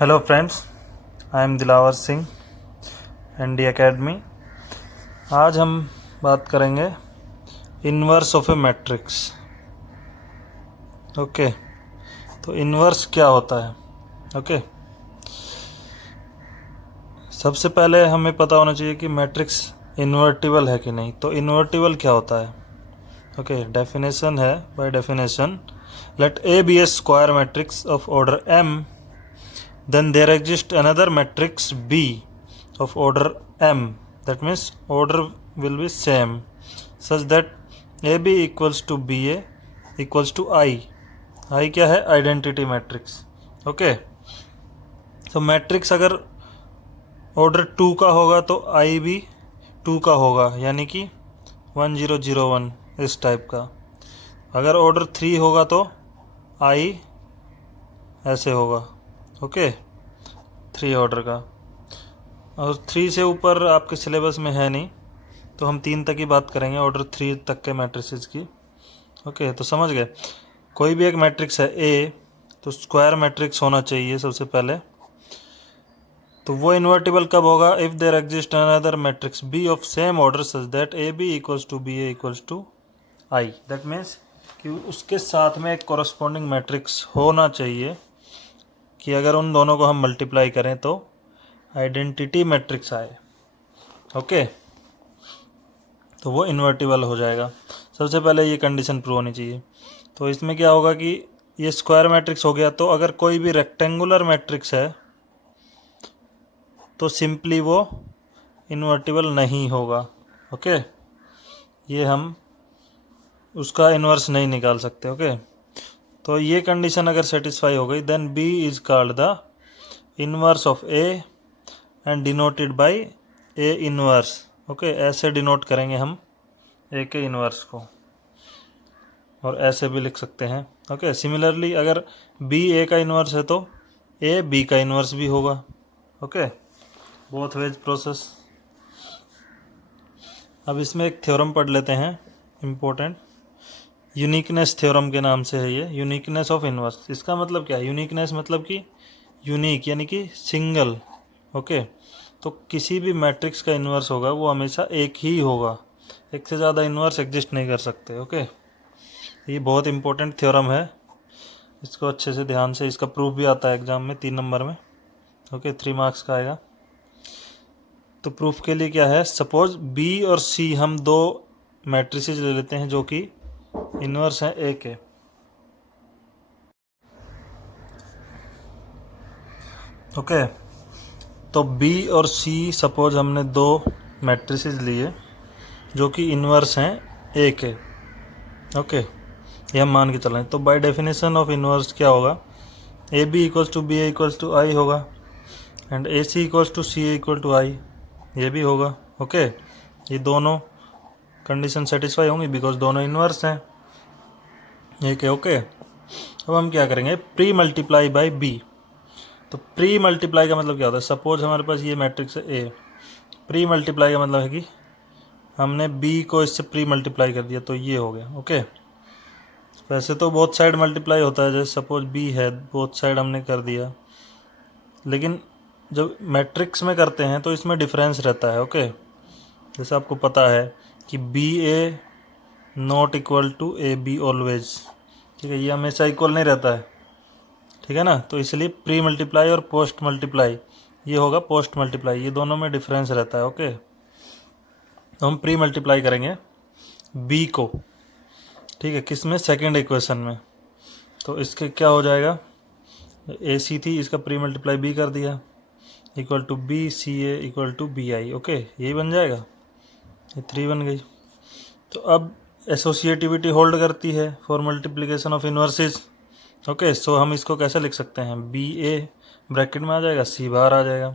Hello friends, I am Dilawar Singh, ND academy. आज हम बात करेंगे inverse of a matrix. Okay, तो इन्वर्स क्या होता है? ओके, सबसे पहले हमें पता होना चाहिए कि मैट्रिक्स इन्वर्टिबल है कि नहीं। तो इन्वर्टिबल क्या होता है? ओके, डेफिनेशन है, by definition let A be a square matrix of order m, then there exists another matrix B of order m, that means order will be same, such that AB equals to BA equals to I क्या है? Identity matrix. Okay, तो matrix अगर order 2 का होगा तो I भी 2 का होगा, यानी कि 1001 इस टाइप का। अगर ऑर्डर 3 होगा तो I ऐसे होगा। ओके, 3 ऑर्डर का, और 3 से ऊपर आपके सिलेबस में है नहीं, तो हम 3 तक ही बात करेंगे, ऑर्डर 3 तक के मैट्रिसेस की। ओके, तो समझ गए। कोई भी एक मैट्रिक्स है ए, तो स्क्वायर मैट्रिक्स होना चाहिए सबसे पहले। तो वो इन्वर्टिबल कब होगा? If there exist another matrix B of same order such that A B equals to B A equals to I. That means कि उसके साथ में एक कॉरस्पॉन्डिंग मैट्रिक्स होना चाहिए कि अगर उन दोनों को हम मल्टीप्लाई करें तो आइडेंटिटी मैट्रिक्स आए। ओके, तो वो इन्वर्टिबल हो जाएगा। सबसे पहले ये कंडीशन प्रूव होनी चाहिए। तो इसमें क्या होगा कि ये स्क्वायर मैट्रिक्स हो गया, तो अगर कोई भी रेक्टेंगुलर मैट्रिक्स है तो सिंपली वो इन्वर्टिबल नहीं होगा। ओके, ये हम उसका इन्वर्स नहीं निकाल सकते। ओके, तो ये कंडीशन अगर सेटिस्फाई हो गई, then B is called the inverse of A and denoted by A inverse. Okay, ऐसे डिनोट करेंगे हम ए के इन्वर्स को, और ऐसे भी लिख सकते हैं। ओके, सिमिलरली अगर बी ए का इन्वर्स है तो ए बी का इन्वर्स भी होगा। Okay, both ways process. अब इसमें एक थ्योरम पढ़ लेते हैं इम्पोर्टेंट, यूनिकनेस थ्योरम के नाम से है ये, यूनिकनेस ऑफ इन्वर्स। इसका मतलब क्या है? यूनिकनेस मतलब कि यूनिक यानी कि सिंगल। ओके, तो किसी भी मैट्रिक्स का इन्वर्स होगा वो हमेशा एक ही होगा, एक से ज़्यादा इन्वर्स एग्जिस्ट नहीं कर सकते। ओके, ये बहुत इंपॉर्टेंट थ्योरम है, इसको अच्छे से ध्यान से, इसका प्रूफ भी आता है एग्जाम में 3 नंबर में। ओके, 3 मार्क्स का आएगा। तो प्रूफ के लिए क्या है? सपोज बी और सी हम दो मैट्रिसेस ले लेते हैं जो कि इन्वर्स हैं ए के। ओके, तो बी और सी सपोज हमने दो मैट्रिसेस लिए जो कि इन्वर्स हैं ए के। ओके, ये हम मान के चल रहे हैं। तो बाय डेफिनेशन ऑफ इन्वर्स क्या होगा? A B equals to B A equals to I होगा, and A C equals to C A equal to I, ये भी होगा। ओके, ये दोनों कंडीशन सेटिस्फाई होंगी बिकॉज दोनों इन्वर्स हैं ए के। ओके, अब हम क्या करेंगे? Pre multiply by B. तो प्री मल्टीप्लाई का मतलब क्या होता है? सपोज हमारे पास ये मैट्रिक्स है ए, प्री मल्टीप्लाई का मतलब है कि हमने बी को इससे प्री मल्टीप्लाई कर दिया, तो ये हो गया। ओके, वैसे तो बोथ साइड मल्टीप्लाई होता है, जैसे सपोज बी है, बोथ साइड हमने कर दिया, लेकिन जब मैट्रिक्स में करते हैं तो इसमें डिफरेंस रहता है। ओके, जैसे आपको पता है कि B A not equal to A B always, ठीक है, ये हमेशा इक्वल नहीं रहता है, ठीक है ना। तो इसलिए प्री मल्टीप्लाई और पोस्ट मल्टीप्लाई, ये होगा पोस्ट मल्टीप्लाई, ये दोनों में डिफरेंस रहता है। ओके, तो हम प्री मल्टीप्लाई करेंगे बी को, ठीक है, किस में? सेकेंड इक्वेशन में। तो इसके क्या हो जाएगा? ए सी थी, इसका प्री मल्टीप्लाई बी कर दिया, equal to B C A equal to B I. Okay, यही बन जाएगा, ये 3 बन गई। तो अब एसोसिएटिविटी होल्ड करती है for multiplication of inverses. Okay, सो हम इसको कैसे लिख सकते हैं? बी ए ब्रैकेट में आ जाएगा, सी बाहर आ जाएगा,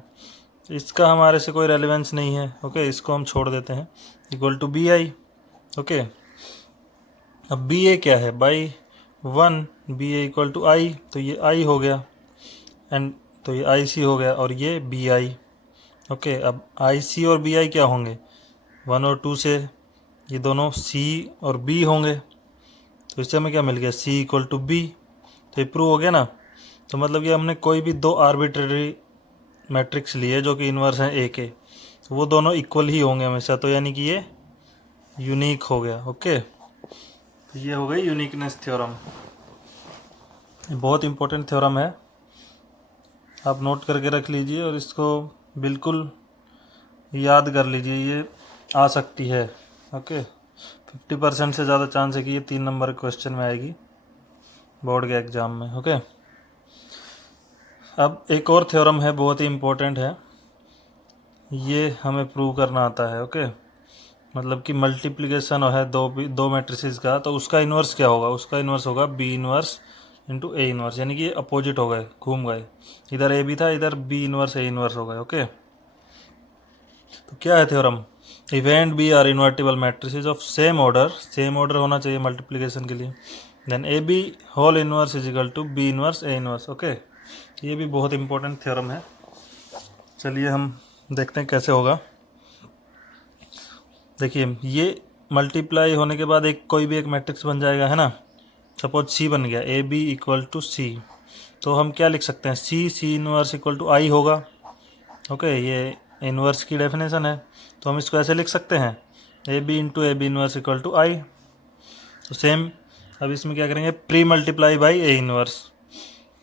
इसका हमारे से कोई रेलिवेंस नहीं है। ओके, इसको हम छोड़ देते हैं, equal to B I. Okay, अब बी ए क्या है? By 1 B A equal to I, तो ये आई हो गया, एंड तो ये आई सी हो गया, और ये बी आई। ओके, अब आई सी और बी आई क्या होंगे? 1 और 2 से ये दोनों सी और बी होंगे, तो इससे हमें क्या मिल गया? सी इक्वल टू बी। तो ये प्रूव हो गया ना। तो मतलब ये हमने कोई भी दो आर्बिट्रेरी मैट्रिक्स लिए जो कि इन्वर्स हैं ए के, तो वो दोनों इक्वल ही होंगे हमेशा, तो यानी कि ये यूनिक हो गया। ओके, तो ये हो गई यूनिकनेस थ्योरम। ये बहुत इंपॉर्टेंट थ्योरम है, आप नोट करके रख लीजिए और इसको बिल्कुल याद कर लीजिए, ये आ सकती है। ओके, 50% से ज़्यादा चांस है कि ये 3 नंबर क्वेश्चन में आएगी बोर्ड के एग्ज़ाम में। ओके, अब एक और थ्योरम है, बहुत ही इम्पोर्टेंट है, ये हमें प्रूव करना आता है। ओके, मतलब कि मल्टीप्लिकेशन है दो मैट्रिसेस का, तो उसका इन्वर्स क्या होगा? उसका इन्वर्स होगा B inverse into A inverse, यानी कि अपोजिट हो गए, घूम गए, इधर ए भी था, इधर बी इन्वर्स ए इन्वर्स हो गए। ओके, तो क्या है theorem? If A and B are invertible matrices of same order होना चाहिए मल्टीप्लिकेशन के लिए, then A B whole inverse is equal to B inverse A inverse. Okay, ये भी बहुत इंपॉर्टेंट थ्योरम है। चलिए हम देखते हैं कैसे होगा। देखिए, ये मल्टीप्लाई होने के बाद एक कोई भी एक मैट्रिक्स बन जाएगा, है ना। सपोज सी बन गया, ए बी इक्वल टू सी, तो हम क्या लिख सकते हैं? सी इन्वर्स इक्वल टू आई होगा। ओके, ये इन्वर्स की डेफिनेशन है, तो हम इसको ऐसे लिख सकते हैं, A B into A B inverse equal to I. तो सेम अब इसमें क्या करेंगे? Pre multiply by A inverse.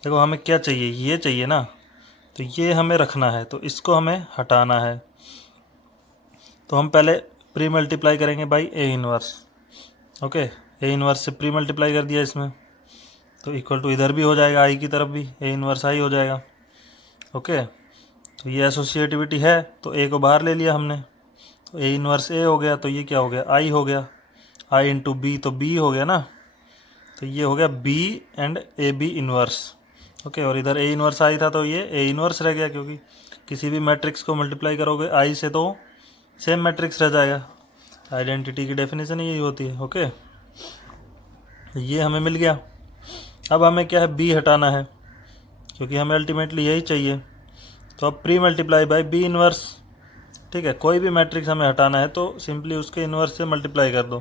देखो हमें क्या चाहिए? ये चाहिए ना, तो ये हमें रखना है, तो इसको हमें हटाना है। तो हम पहले प्री मल्टीप्लाई करेंगे by A inverse. Okay, A inverse से प्री मल्टीप्लाई कर दिया इसमें, तो इक्वल टू इधर भी हो जाएगा, आई की तरफ भी ए इन्वर्स आई हो जाएगा। ओके, तो ये एसोसिएटिविटी है, तो ए को बाहर ले लिया हमने, तो ए इन्वर्स ए हो गया, तो ये क्या हो गया? आई हो गया, आई इंटू बी, तो बी हो गया ना, तो ये हो गया B and A B inverse. Okay, और इधर ए इन्वर्स आई था, तो ये ए इन्वर्स रह गया, क्योंकि किसी भी मैट्रिक्स को मल्टीप्लाई करोगे आई से तो सेम मैट्रिक्स रह जाएगा। आइडेंटिटी की डेफिनेशन यही होती है। ओके, ये हमें मिल गया। अब हमें क्या है? बी हटाना है, क्योंकि हमें अल्टीमेटली यही चाहिए। तो अब pre multiply by B inverse. ठीक है, कोई भी मैट्रिक्स हमें हटाना है तो सिंपली उसके इन्वर्स से मल्टीप्लाई कर दो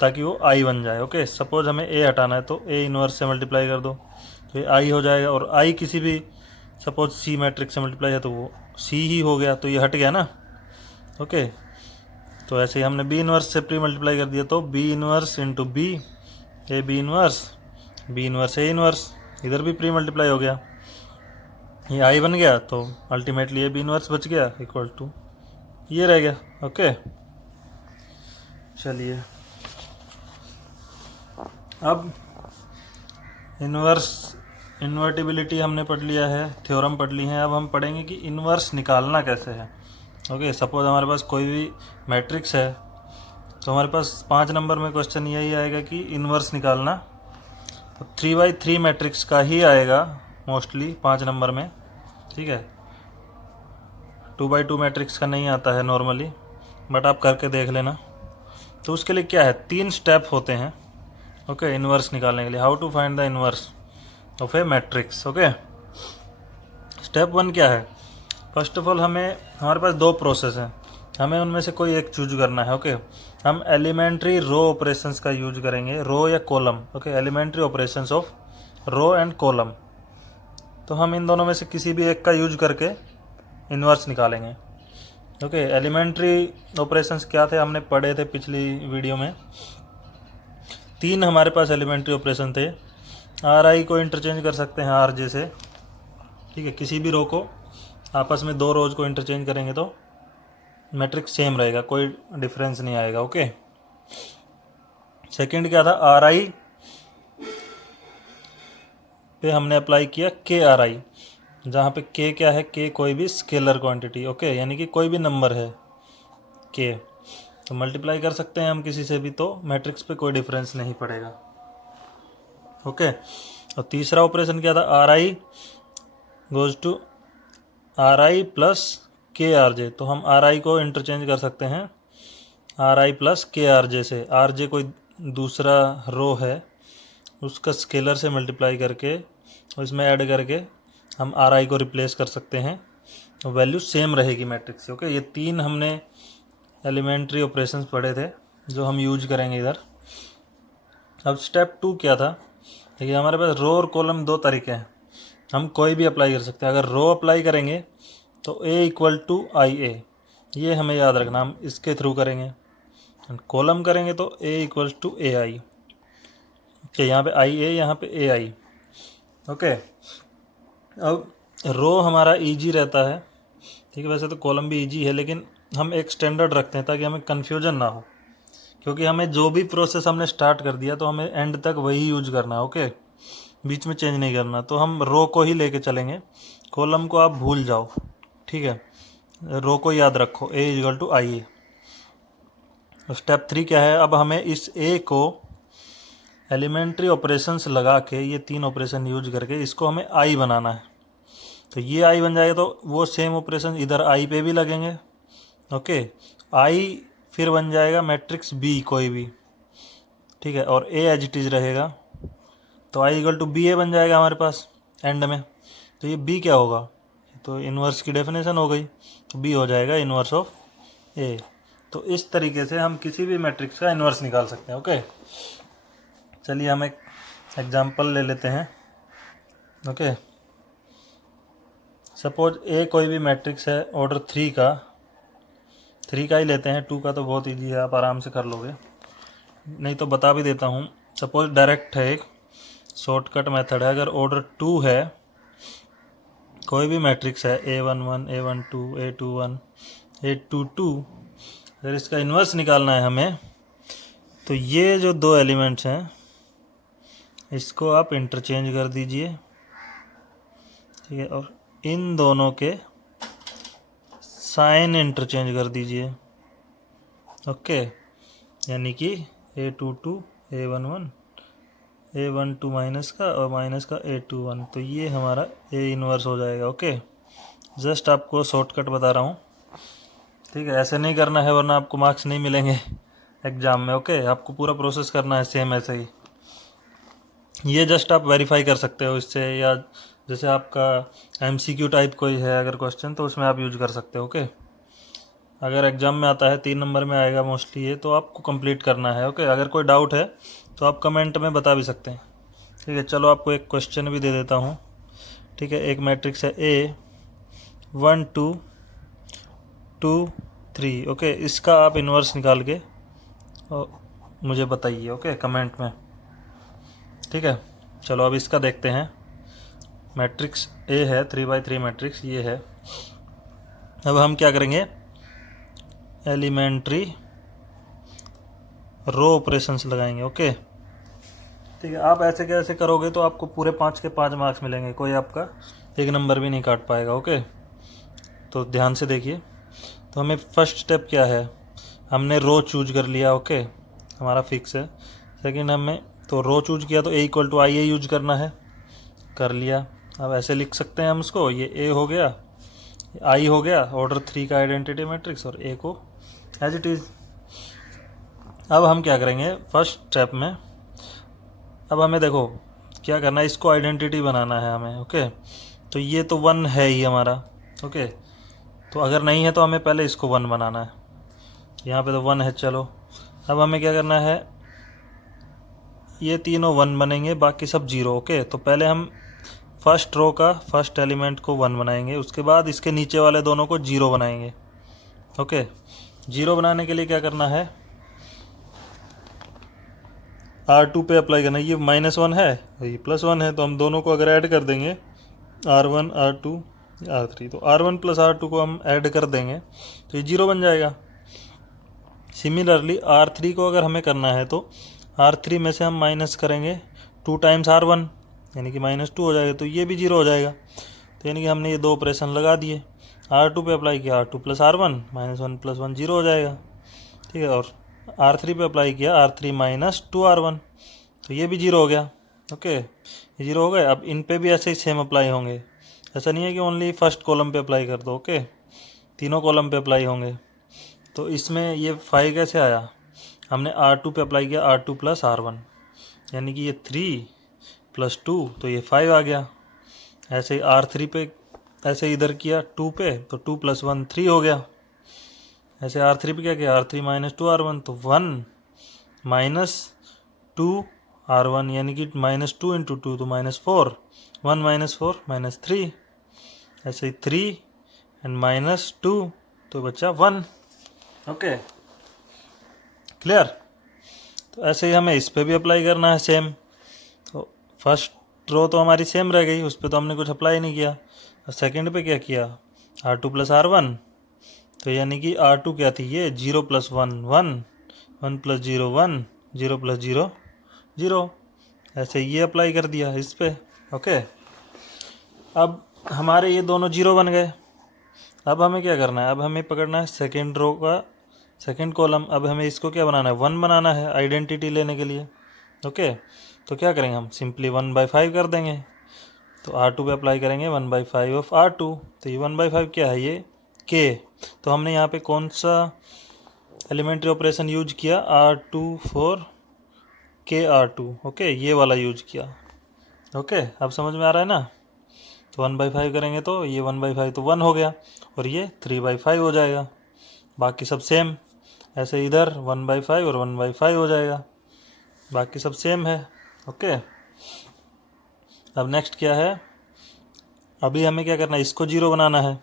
ताकि वो आई बन जाए। ओके, सपोज हमें ए हटाना है तो ए इन्वर्स से मल्टीप्लाई कर दो, तो ये आई हो जाएगा, और आई किसी भी सपोज सी मैट्रिक्स से मल्टीप्लाई है तो वो सी ही हो गया, तो ये हट गया ना। ओके, तो ऐसे ही हमने बी इन्वर्स से प्री मल्टीप्लाई कर दिया, तो B inverse into B A B inverse A inverse, इधर भी प्री मल्टीप्लाई हो गया, ये आई बन गया, तो अल्टीमेटली ए बी इन्वर्स बच गया इक्वल टू ये रह गया। ओके, चलिए अब इन्वर्टिबिलिटी हमने पढ़ लिया है, थ्योरम पढ़ ली है, अब हम पढ़ेंगे कि इन्वर्स निकालना कैसे है। ओके, सपोज हमारे पास कोई भी मैट्रिक्स है, तो हमारे पास 5 नंबर में क्वेश्चन यही आएगा कि इन्वर्स निकालना। तो 3x3 मैट्रिक्स का ही आएगा मोस्टली 5 नंबर में। ठीक है, 2x2 मैट्रिक्स का नहीं आता है नॉर्मली, बट आप करके देख लेना। तो उसके लिए क्या है? 3 स्टेप होते हैं। ओके, इन्वर्स निकालने के लिए, how to find the inverse of a matrix. Okay, step 1 क्या है? फर्स्ट ऑफ ऑल हमारे पास 2 प्रोसेस हैं, हमें उनमें से कोई एक चूज करना है। ओके, हम एलिमेंट्री रो ऑपरेशंस का यूज करेंगे, रो या column. Okay, elementary operations of row and column, तो हम इन दोनों में से किसी भी एक का यूज करके इन्वर्स निकालेंगे। ओके, एलिमेंट्री ऑपरेशंस क्या थे हमने पढ़े थे पिछली वीडियो में। 3 हमारे पास एलिमेंट्री ऑपरेशन थे। आर आई को इंटरचेंज कर सकते हैं आर जे से। ठीक है, किसी भी रो को आपस में 2 रोज को इंटरचेंज करेंगे तो मैट्रिक्स सेम रहेगा, कोई डिफरेंस नहीं आएगा। ओके, सेकंड क्या था? आर आई पे हमने अप्लाई किया के आर आई, जहाँ पे के क्या है? के कोई भी स्केलर क्वांटिटी। ओके, यानी कि कोई भी नंबर है के, तो मल्टीप्लाई कर सकते हैं हम किसी से भी, तो मैट्रिक्स पे कोई डिफरेंस नहीं पड़ेगा। ओके, और तीसरा ऑपरेशन क्या था? R I goes to R I plus k R J, तो हम आर आई को इंटरचेंज कर सकते हैं R I plus k R J से। आर जे कोई दूसरा रो है, उसका स्केलर से मल्टीप्लाई करके और इसमें ऐड करके हम आर आई को रिप्लेस कर सकते हैं, वैल्यू सेम रहेगी मैट्रिक्स से। ओके, ये 3 हमने एलिमेंट्री ऑपरेशंस पढ़े थे जो हम यूज करेंगे इधर। अब स्टेप 2 क्या था? देखिए, हमारे पास रो और कॉलम 2 तरीके हैं। हम कोई भी अप्लाई कर सकते हैं। अगर रो अप्लाई करेंगे तो A इक्वल टू आई ए, ये हमें याद रखना, हम इसके थ्रू करेंगे। कॉलम करेंगे तो A इक्वल टू ए आई, कि यहाँ पे आई ए, यहाँ पे ए आई। ओके, अब रो हमारा ईजी रहता है, ठीक है। वैसे तो कॉलम भी ईजी है, लेकिन हम एक स्टैंडर्ड रखते हैं ताकि हमें कन्फ्यूजन ना हो, क्योंकि हमें जो भी प्रोसेस हमने स्टार्ट कर दिया तो हमें एंड तक वही यूज करना है। ओके, बीच में चेंज नहीं करना। तो हम रो को ही लेके चलेंगे, कॉलम को आप भूल जाओ, ठीक है। रो को याद रखो, A equal to I A. Step 3 क्या है, अब हमें इस A को एलिमेंट्री ऑपरेशंस लगा के, ये 3 ऑपरेशन यूज करके इसको हमें I बनाना है। तो ये I बन जाएगा, तो वो सेम ऑपरेशन इधर I पे भी लगेंगे। ओके, I फिर बन जाएगा मैट्रिक्स B कोई भी, ठीक है, और A एज इट इज रहेगा। तो I इक्वल टू बी ए बन जाएगा हमारे पास एंड में। तो ये B क्या होगा, तो इन्वर्स की डेफिनेशन हो गई, तो B हो जाएगा इन्वर्स ऑफ A। तो इस तरीके से हम किसी भी मैट्रिक्स का इन्वर्स निकाल सकते हैं। ओके, चलिए हम एक एग्जांपल ले लेते हैं। ओके, सपोज A कोई भी मैट्रिक्स है ऑर्डर 3 का ही लेते हैं, 2 का तो बहुत ईजी है, आप आराम से कर लोगे। नहीं तो बता भी देता हूँ। सपोज डायरेक्ट है, एक शॉर्टकट मेथड है। अगर ऑर्डर 2 है, कोई भी मैट्रिक्स है A11, A12, A21, A22, अगर इसका इन्वर्स निकालना है हमें, तो ये जो 2 एलिमेंट्स हैं इसको आप इंटरचेंज कर दीजिए, ठीक है, और इन दोनों के साइन इंटरचेंज कर दीजिए। ओके, यानी कि A22, A11, A12 माइनस का और माइनस का A21, तो ये हमारा A इन्वर्स हो जाएगा। ओके, जस्ट आपको शॉर्टकट बता रहा हूँ, ठीक है। ऐसे नहीं करना है वरना आपको मार्क्स नहीं मिलेंगे एग्जाम में। ओके, आपको पूरा प्रोसेस करना है सेम ऐसे ही। ये जस्ट आप वेरीफाई कर सकते हो इससे, या जैसे आपका MCQ टाइप कोई है अगर क्वेश्चन, तो उसमें आप यूज कर सकते हो। ओके, अगर एग्जाम में आता है 3 नंबर में आएगा मोस्टली ये, तो आपको कंप्लीट करना है। ओके, अगर कोई डाउट है तो आप कमेंट में बता भी सकते हैं, ठीक है। चलो आपको एक क्वेश्चन भी दे देता हूँ, ठीक है। एक मैट्रिक्स है A1 2 2 3। ओके, इसका आप इन्वर्स निकाल के और मुझे बताइए, ओके, कमेंट में, ठीक है। चलो अब इसका देखते हैं। मैट्रिक्स A है, 3x3 मैट्रिक्स ये है। अब हम क्या करेंगे, एलिमेंट्री रो ऑपरेशंस लगाएंगे। ओके, ठीक है। आप ऐसे कैसे करोगे तो आपको पूरे 5 के 5 मार्क्स मिलेंगे, कोई आपका 1 नंबर भी नहीं काट पाएगा। ओके, तो ध्यान से देखिए। तो हमें फर्स्ट स्टेप क्या है, हमने रो चूज कर लिया। ओके, हमारा फिक्स है। सेकंड हमें तो रो चूज किया तो A equal to I A use करना है, कर लिया। अब ऐसे लिख सकते हैं हम इसको, ये A हो गया, I हो गया, ऑर्डर 3 का आइडेंटिटी मैट्रिक्स, और A को एज इट इज़। अब हम क्या करेंगे फर्स्ट स्टेप में, अब हमें देखो क्या करना है, इसको आइडेंटिटी बनाना है हमें। ओके, तो ये तो 1 है ही हमारा। ओके, तो अगर नहीं है तो हमें पहले इसको 1 बनाना है। यहाँ पे तो 1 है। चलो अब हमें क्या करना है, ये तीनों 1 बनेंगे, बाकी सब 0। ओके, तो पहले हम फर्स्ट रो का फर्स्ट एलिमेंट को 1 बनाएंगे, उसके बाद इसके नीचे वाले दोनों को 0 बनाएंगे। ओके, 0 बनाने के लिए क्या करना है, R2 पे अप्लाई करना है। ये -1 है, ये +1 है, तो हम दोनों को अगर ऐड कर देंगे, R1 R2 R3, तो R1 प्लस R2 को हम ऐड कर देंगे तो ये 0 बन जाएगा। सिमिलरली R3 को अगर हमें करना है तो R3 में से हम माइनस करेंगे 2 टाइम्स R1, यानी कि -2 हो जाएगा, तो ये भी 0 हो जाएगा। तो यानी कि हमने ये 2 ऑपरेशन लगा दिए, R2 पे अप्लाई किया, R2 प्लस R1, -1 प्लस 1 0 हो जाएगा, ठीक है। और R3 पे अप्लाई किया, R3 माइनस 2R1, तो ये भी 0 हो गया। ओके, ये 0 हो गए। अब इन पे भी ऐसे ही सेम अप्लाई होंगे, ऐसा नहीं है कि ओनली फर्स्ट कॉलम पे अप्लाई कर दो। ओके, तीनों कॉलम पे अप्लाई होंगे। तो इसमें ये 5 कैसे आया, हमने R2 पे अप्लाई किया, R2 प्लस R1, यानी कि ये 3 प्लस 2, तो ये 5 आ गया। ऐसे ही R3 पे ऐसे इधर किया 2 पे, तो 2 प्लस 1 3 हो गया। ऐसे R3 पे क्या किया, R3 माइनस 2R1, तो 1 माइनस 2 R1 यानी कि -2 × 2 तो -4, 1 - 4 -3, ऐसे ही 3 एंड -2 तो बचा 1। Okay, clear. तो ऐसे ही हमें इस पे भी अप्लाई करना है सेम। तो फर्स्ट रो तो हमारी सेम रह गई, उस पर तो हमने कुछ अप्लाई नहीं किया। और सेकेंड पे क्या किया, R2 + R1, तो यानी कि R2 क्या थी, ये 0 + 1 1, 1 + 0 1, 0 + 0 0, ऐसे ये अप्लाई कर दिया इस पे। ओके, अब हमारे ये दोनों 0 बन गए। अब हमें क्या करना है, अब हमें पकड़ना है सेकेंड रो का सेकेंड कॉलम। अब हमें इसको क्या बनाना है, 1 बनाना है आइडेंटिटी लेने के लिए। ओके, तो क्या करेंगे, हम सिंपली 1/5 कर देंगे। तो R2 पे अप्लाई करेंगे 1/5 ऑफ R2। तो ये 1/5 क्या है, ये K। तो हमने यहाँ पे कौन सा एलिमेंट्री ऑपरेशन यूज किया, R2 फॉर KR2। ओके, ये वाला यूज किया। ओके, अब समझ में आ रहा है ना। तो 1/5 करेंगे तो ये 1/5 तो 1 हो गया, और ये 3/5 हो जाएगा। बाकी सब सेम, ऐसे इधर 1/5 और 1/5 हो जाएगा, बाकी सब सेम है। ओके, अब नेक्स्ट क्या है, अभी हमें क्या करना है, इसको 0 बनाना है।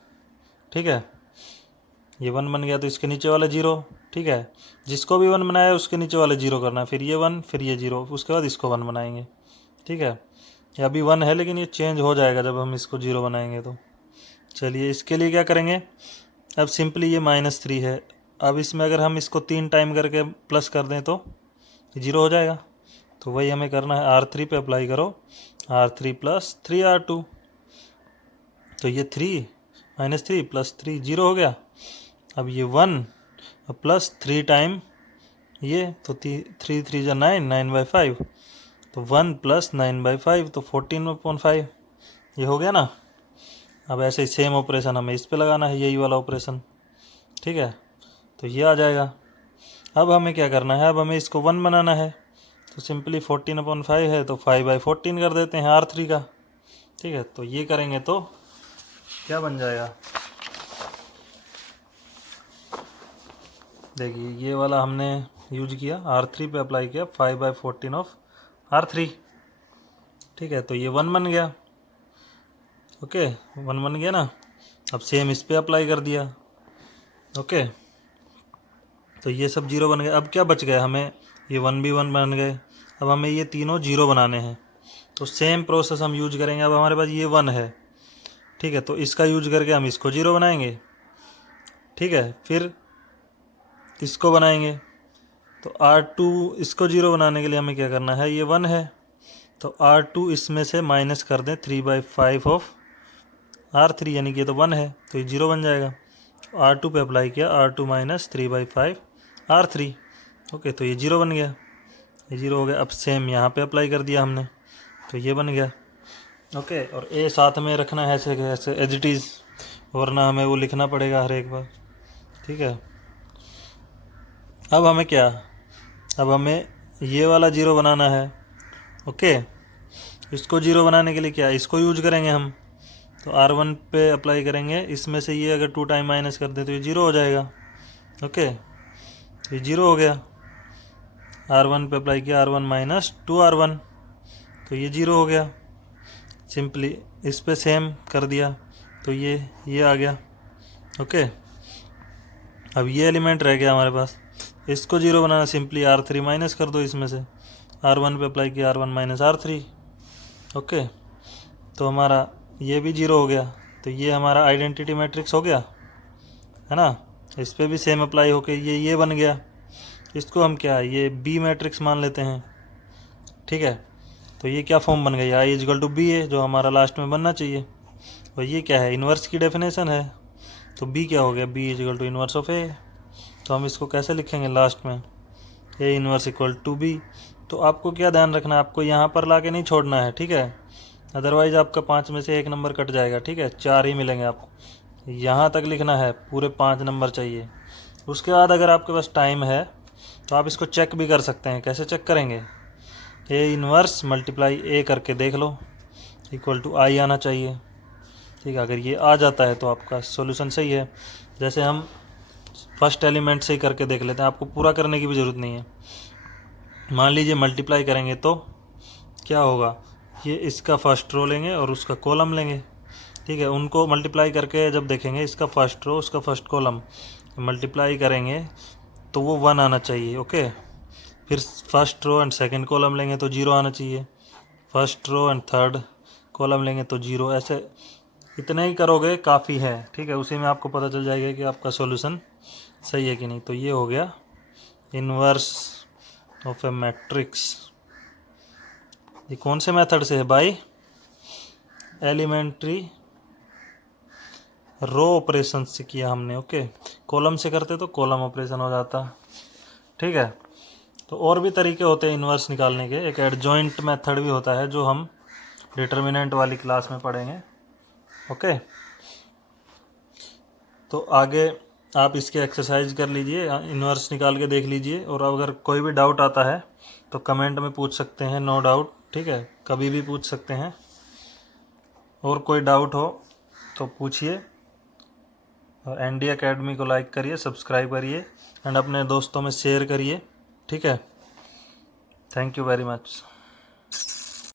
ठीक है, ये 1 बन गया तो इसके नीचे वाला 0। ठीक है, जिसको भी 1 बनाया उसके नीचे वाले 0 करना है, फिर ये 1, फिर ये 0, उसके बाद इसको 1 बनाएंगे। ठीक है, ये अभी 1 है लेकिन ये चेंज हो जाएगा जब हम इसको 0 बनाएंगे। तो चलिए इसके लिए क्या करेंगे, अब सिंपली ये -3 है। अब इसमें अगर हम इसको 3 टाइम करके प्लस कर दें तो 0 हो जाएगा। तो वही हमें करना है, R3 पे अप्लाई करो, R3 + 3R2। तो ये 3 -3 + 3 0 हो गया। अब ये 1 प्लस 3 टाइम ये, तो 3 3 जा 9, 9/5, तो 1 + 9/5 तो 14/5, ये हो गया ना। अब ऐसे ही सेम ऑपरेशन हमें इस पे लगाना है, यही वाला ऑपरेशन। ठीक है, तो ये आ जाएगा। अब हमें क्या करना है, अब हमें इसको 1 बनाना है। तो सिंपली 14/5 है तो 5/14 कर देते हैं R3 का। ठीक है, तो ये करेंगे तो क्या बन जाएगा, देखिए ये वाला हमने यूज किया, R3 पे अप्लाई किया 5/14 ऑफ R3। ठीक है, तो ये 1 बन गया। ओके, 1 बन गया ना। अब सेम इस पे अप्लाई कर दिया। ओके, तो ये सब 0 बन गए। अब क्या बच गया हमें, ये 1 भी 1 बन गए। अब हमें ये तीनों 0 बनाने हैं, तो सेम प्रोसेस हम यूज करेंगे। अब हमारे पास ये 1 है, ठीक है, तो इसका यूज करके हम इसको 0 बनाएंगे। ठीक है, फिर इसको बनाएंगे। तो R2 इसको 0 बनाने के लिए हमें क्या करना है, ये 1 है तो R2 इसमें से माइनस कर दें 3/5 ऑफ R3, यानी कि ये तो 1 है तो ये 0 बन जाएगा। R2 पे अप्लाई किया, R2 - 3/5 R3। ओके, तो ये 0 बन गया, ये 0 हो गया। अब सेम यहाँ पे अप्लाई कर दिया हमने, तो ये बन गया। ओके, और ए साथ में रखना है ऐसे ऐसे एज इट इज़, वरना हमें वो लिखना पड़ेगा हर एक बार। ठीक है, अब हमें क्या, अब हमें ये वाला 0 बनाना है। ओके, इसको 0 बनाने के लिए क्या, इसको यूज करेंगे हम। तो R1 पे अप्लाई करेंगे, इसमें से ये अगर 2 टाइम माइनस कर दें तो ये 0 हो जाएगा। ओके, ये 0 हो गया। R1 पे अप्लाई किया, R1 - 2R1, तो ये 0 हो गया। सिंपली इस पे सेम कर दिया, तो ये आ गया। ओके, अब ये एलिमेंट रह गया हमारे पास, इसको 0 बनाना, सिंपली R3 माइनस कर दो इसमें से। R1 पे अप्लाई किया, R1 - R3। ओके, तो हमारा ये भी 0 हो गया। तो ये हमारा आइडेंटिटी मैट्रिक्स हो गया, है ना। इस पर भी सेम अप्लाई होके ये बन गया। इसको हम क्या, ये B मैट्रिक्स मान लेते हैं। ठीक है, तो ये क्या फॉर्म बन गई, I = B है, जो हमारा लास्ट में बनना चाहिए। और ये क्या है, इन्वर्स की डेफिनेशन है। तो B क्या हो गया, B = इन्वर्स ऑफ A। तो हम इसको कैसे लिखेंगे लास्ट में, A इन्वर्स = B। तो आपको क्या ध्यान रखना है, आपको यहाँ पर ला के नहीं छोड़ना है, ठीक है, अदरवाइज आपका 5 में से 1 नंबर कट जाएगा। ठीक है, 4 ही मिलेंगे आपको, यहाँ तक लिखना है, पूरे 5 नंबर चाहिए। उसके बाद अगर आपके पास टाइम है तो आप इसको चेक भी कर सकते हैं। कैसे चेक करेंगे, A इन्वर्स × A करके देख लो, = I आना चाहिए। ठीक है, अगर ये आ जाता है तो आपका सॉल्यूशन सही है। जैसे हम फर्स्ट एलिमेंट से ही करके देख लेते हैं, आपको पूरा करने की भी ज़रूरत नहीं है। मान लीजिए मल्टीप्लाई करेंगे तो क्या होगा, ये इसका फर्स्ट रो लेंगे और उसका कॉलम लेंगे, ठीक है। उनको मल्टीप्लाई करके जब देखेंगे इसका फर्स्ट रो उसका फर्स्ट कॉलम मल्टीप्लाई करेंगे तो वो 1 आना चाहिए, ओके। फिर first row and second column लेंगे तो 0 आना चाहिए, first row and third column लेंगे तो 0। ऐसे इतना ही करोगे काफ़ी है, ठीक है। उसी में आपको पता चल जाएगा कि आपका सॉल्यूशन सही है कि नहीं। तो ये हो गया इन्वर्स ऑफ ए मैट्रिक्स। ये कौन से मेथड से है भाई, एलिमेंट्री रो ऑपरेशन से किया हमने, ओके। कॉलम से करते तो कॉलम ऑपरेशन हो जाता, ठीक है। तो और भी तरीके होते हैं इन्वर्स निकालने के, एक एडजॉइंट मेथड भी होता है जो हम डिटर्मिनेंट वाली क्लास में पढ़ेंगे, ओके। तो आगे आप इसके एक्सरसाइज कर लीजिए, इन्वर्स निकाल के देख लीजिए, और अगर कोई भी डाउट आता है तो कमेंट में पूछ सकते हैं, नो डाउट, ठीक है, कभी भी पूछ सकते हैं। और कोई डाउट हो तो पूछिए। एनडी एकेडमी को लाइक करिए, सब्सक्राइब करिए एंड अपने दोस्तों में शेयर करिए, ठीक है। Thank you very much.